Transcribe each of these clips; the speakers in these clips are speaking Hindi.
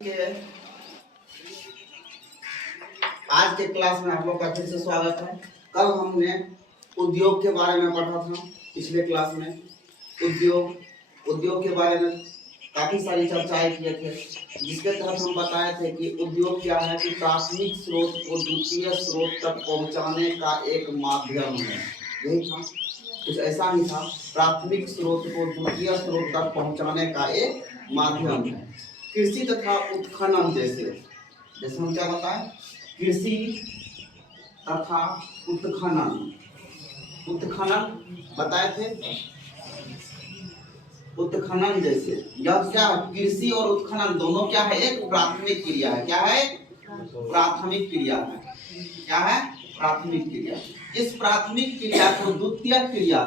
आज के क्लास में आप लोग का फिर से स्वागत है। कल हमने उद्योग के बारे में पढ़ा था। पिछले क्लास में उद्योग के बारे में काफी सारी चर्चाएं किए थे, जिसके तहत हम बताए थे कि उद्योग क्या है कि प्राथमिक स्रोत को द्वितीय स्रोत तक पहुंचाने का एक माध्यम है। यही था, कुछ ऐसा ही था। प्राथमिक स्रोत को द्वितीय स्रोत तक पहुंचाने का एक माध्यम है। कृषि तथा उत्खनन जैसे हम क्या बताएं, कृषि तथा उत्खनन बताए थे। उत्खनन जैसे यह क्या है, कृषि और उत्खनन दोनों क्या है, एक प्राथमिक क्रिया है। क्या है? प्राथमिक क्रिया है। क्या है? प्राथमिक क्रिया। इस प्राथमिक क्रिया को द्वितीयक क्रिया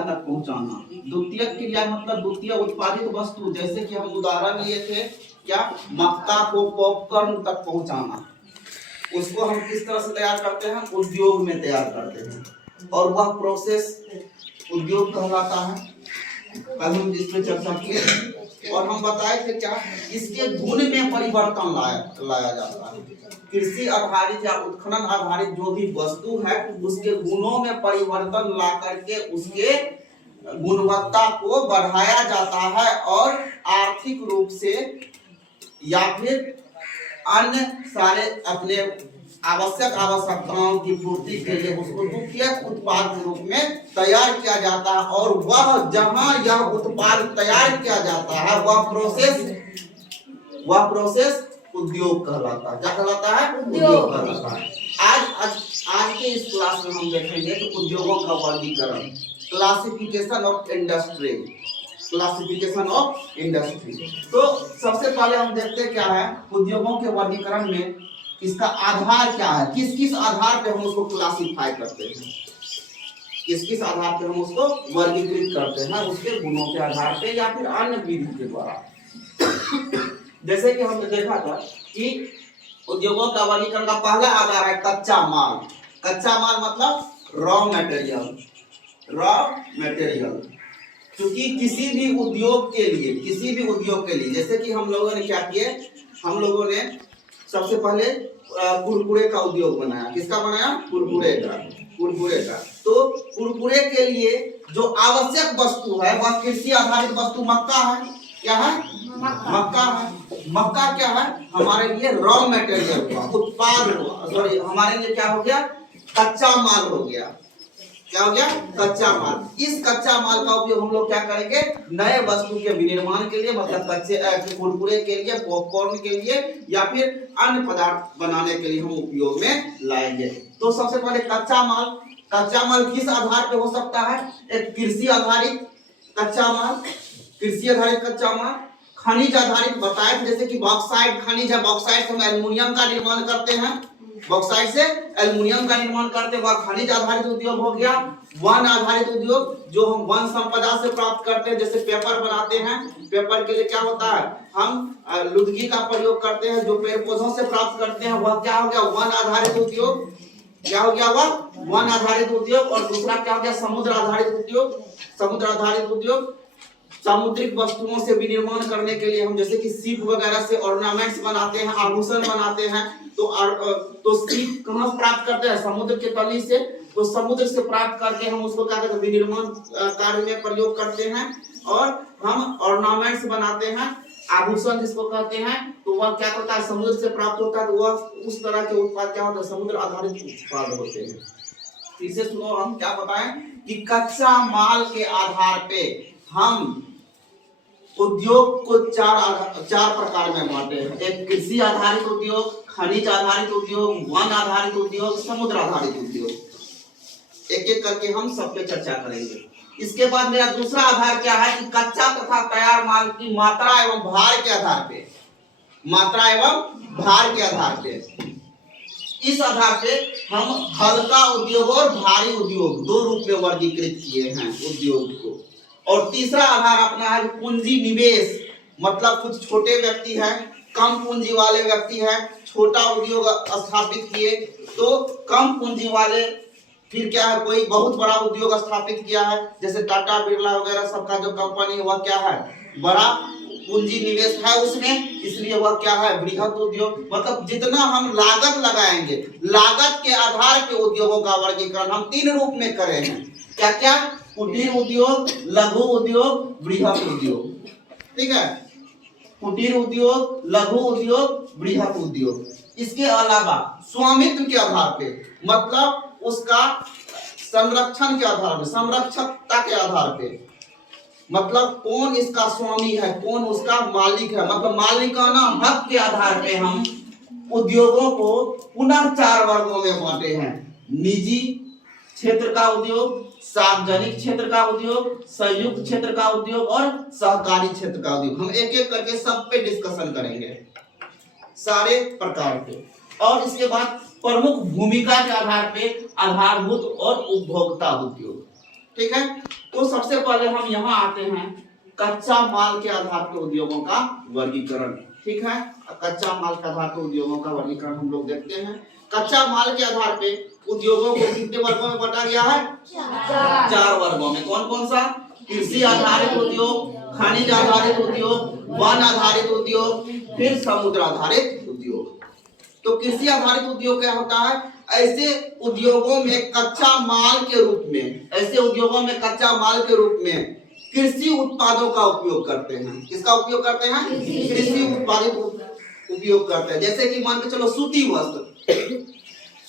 तक पहुंचाना। द्वितीयक क्रिया मतलब द्वितीय उत्पादित वस्तु, जैसे कि हम उदाहरण लिए थे क्या, मक्का को पॉपकॉर्न तक पहुंचाना। उसको हम किस तरह से तैयार करते हैं? उद्योग में तैयार करते हैं, और वह प्रोसेस उद्योग कहलाता है। कल हम इस पे चर्चा किए और हम बताए थे क्या, इसके गुण में परिवर्तन लाया जाता है। कृषि आधारित या उत्खनन आधारित जो भी वस्तु है उसके गुणों में परिवर्तन ला करके उसके गुणवत्ता को बढ़ाया जाता है, और आर्थिक रूप से या फिर अन्य सारे अपने आवश्यकताओं की पूर्ति के लिए उसको द्वितीयक उत्पाद के रूप में तैयार किया जाता है। और वह जहां यह उत्पाद तैयार किया जाता है वह प्रोसेस उद्योग कहलाता है। क्या कहलाता है? उद्योग कहलाता है। आज के इस क्लास में हम देखेंगे तो उद्योगों का वर्गीकरण, क्लासिफिकेशन ऑफ इंडस्ट्री। तो सबसे पहले हम देखते क्या है, उद्योगों के वर्गीकरण में इसका आधार क्या है, किस किस आधार पे हम उसको क्लासिफाई करते हैं, किस किस आधार पे हम उसको वर्गीकृत करते हैं, उसके गुणों के आधार पे या फिर अन्य विधि के द्वारा। जैसे कि हमने देखा था कि उद्योगों का वर्गीकरण का पहला आधार है कच्चा माल। कच्चा माल मतलब रॉ मटेरियल। क्योंकि किसी भी उद्योग के लिए जैसे कि हम लोगों ने क्या किए, हम लोगों ने सबसे पहले कुरकुरे का उद्योग बनाया। किसका बनाया? कुरकुरे का। तो कुरकुरे के लिए जो आवश्यक वस्तु है वह कृषि आधारित वस्तु मक्का है। क्या है? मक्का है। मक्का क्या है? हमारे लिए रॉ मटेरियल हुआ, उत्पाद हुआ, सॉरी हमारे लिए क्या हो गया? कच्चा माल हो गया। क्या हो गया? कच्चा माल। इस कच्चा माल का उपयोग हम लोग क्या करेंगे? नए वस्तु के विनिर्माण के लिए, मतलब कच्चे कुरकुरे के लिए, पॉपकॉर्न के लिए या फिर अन्य पदार्थ बनाने के लिए हम उपयोग में लाएंगे। तो सबसे पहले कच्चा माल किस आधार पे हो सकता है? एक कृषि आधारित कच्चा माल, खनिज आधारित बताए, जैसे कि बॉक्साइट खनिज है। बॉक्साइट से हम एल्युमिनियम का निर्माण करते हैं, वह खनिज आधारित उद्योग हो गया। वन आधारित उद्योग, जो हम वन संपदा से प्राप्त करते हैं, जैसे पेपर बनाते हैं। पेपर के लिए क्या होता है, हम लुगदी का प्रयोग करते हैं, जो पेड़ पौधों से प्राप्त करते हैं, वह क्या हो गया? वन आधारित उद्योग। क्या हो गया? वह वन आधारित उद्योग। और दूसरा क्या हो गया? समुद्र आधारित उद्योग। सामुद्रिक वस्तुओं से विनिर्माण करने के लिए हम, जैसे कि सीप वगैरह से ऑर्नामेंट्स बनाते हैं, आभूषण बनाते हैं। तो सीप कहां प्राप्त करते हैं? समुद्र के तली से। तो समुद्र से प्राप्त करके हम उसको क्या कहते हैं? विनिर्माण कार्य में प्रयोग करते हैं। और हम ऑर्नामेंट्स बनाते हैं, आभूषण जिसको कहते हैं। तो वह क्या करता है? समुद्र से प्राप्त होता है। तो वह उस तरह के उत्पाद क्या होते हैं? समुद्र आधारित उत्पाद होते हैं। इसे सुनो, हम क्या बताएं कि कच्चा माल के आधार पे हम उद्योग को चार प्रकार में बांटे हैं। एक कृषि आधारित उद्योग, खनिज आधारित उद्योग, वन आधारित उद्योग, समुद्र आधारित उद्योग। एक एक करके हम सब पे चर्चा करेंगे। इसके बाद मेरा दूसरा आधार क्या है कि कच्चा तथा तैयार माल की मात्रा एवं भार के आधार पे इस आधार पे हम हल्का उद्योग और भारी उद्योग दो रूप में वर्गीकृत किए हैं उद्योग को। और तीसरा आधार अपना है पूंजी निवेश, मतलब कुछ छोटे व्यक्ति हैं, कम पूंजी वाले व्यक्ति हैं, छोटा उद्योग स्थापित किए। तो कम पूंजी वाले फिर क्या है, कोई बहुत बड़ा उद्योग स्थापित किया है, जैसे टाटा बिरला वगैरह सबका जो कंपनी है वह क्या है? बड़ा पूंजी निवेश है उसमें, इसलिए वह क्या है, बृहत उद्योग। मतलब जितना हम लागत लगाएंगे, लागत के आधार पे उद्योगों का वर्गीकरण हम 3 रूप में करे हैं। क्या क्या? कुटीर उद्योग, लघु उद्योग, बृहत उद्योग। ठीक है, कुटीर उद्योग, लघु उद्योग, बृहत उद्योग। इसके अलावा स्वामित्व के आधार पे, मतलब उसका संरक्षण के आधार पे, संरक्षकता के आधार पे, मतलब कौन इसका स्वामी है, कौन उसका मालिक है, मतलब मालिकाना हक के आधार पे हम उद्योगों को पुनः 4 वर्गों में बांटे हैं। निजी क्षेत्र का उद्योग, सार्वजनिक क्षेत्र का उद्योग, संयुक्त क्षेत्र का उद्योग और सहकारी क्षेत्र का उद्योग। हम एक एक करके सब पे डिस्कशन करेंगे, सारे प्रकार के। और इसके बाद प्रमुख भूमिका के आधार पे आधारभूत और उपभोक्ता उद्योग। ठीक है, तो सबसे पहले हम यहाँ आते हैं कच्चा माल के आधार पर उद्योगों का वर्गीकरण। ठीक है, कच्चा माल के आधार पर उद्योगों का वर्गीकरण हम लोग देखते हैं। कच्चा माल के आधार पे उद्योगों को कितने वर्गों में बांटा गया है? 4 वर्गों में। कौन कौन सा? कृषि आधारित उद्योग, खनिज आधारित उद्योग, वन आधारित उद्योग, फिर समुद्र आधारित उद्योग। तो कृषि आधारित उद्योग क्या होता है? ऐसे उद्योगों में कच्चा माल के रूप में, ऐसे उद्योगों में कच्चा माल के रूप में कृषि उत्पादों का उपयोग करते हैं। किसका उपयोग करते हैं? कृषि उत्पादित उपयोग करते हैं। जैसे कि मान के चलो सूती वस्त्र,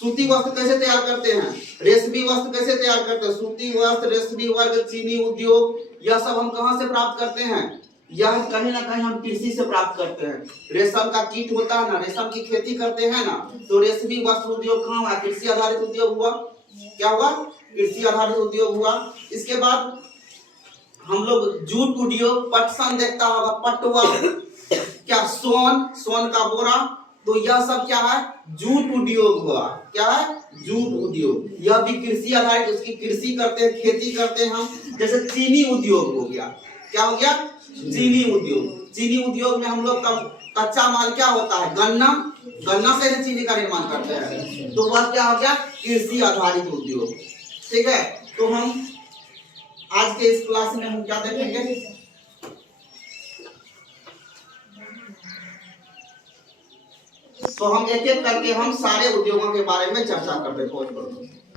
सूती वस्त्र कैसे तैयार करते हैं, रेशमी वस्त्र कैसे तैयार करते हैं, सूती वस्त्र, रेशमी वर्ग, चीनी उद्योग, यह सब हम कहां से प्राप्त करते हैं? यह कहीं ना कहीं हम कृषि से प्राप्त करते हैं। रेशम का कीट होता है ना, रेशम की खेती करते हैं ना, तो रेशमी वस्त्र उद्योग कहाँ हुआ? कृषि आधारित उद्योग हुआ। क्या हुआ? कृषि आधारित उद्योग हुआ। इसके बाद हम लोग जूट उद्योग, पटसन देखता होगा, पटुआ, क्या सोन, सोन का बोरा, तो यह सब क्या है? जूट उद्योग हुआ। क्या है? जूट उद्योग। यह भी कृषि आधारित, उसकी कृषि करते हैं, खेती करते हैं हम। जैसे चीनी उद्योग हो गया। क्या हो गया? चीनी उद्योग। चीनी उद्योग में हम लोग का कच्चा माल क्या होता है? गन्ना, गन्ना से चीनी का निर्माण करते हैं, तो वह क्या हो गया? कृषि आधारित उद्योग। ठीक है, तो हम आज के इस क्लास में हम क्या देखेंगे? तो हम एक एक करके हम सारे उद्योगों के बारे में चर्चा करते हैं।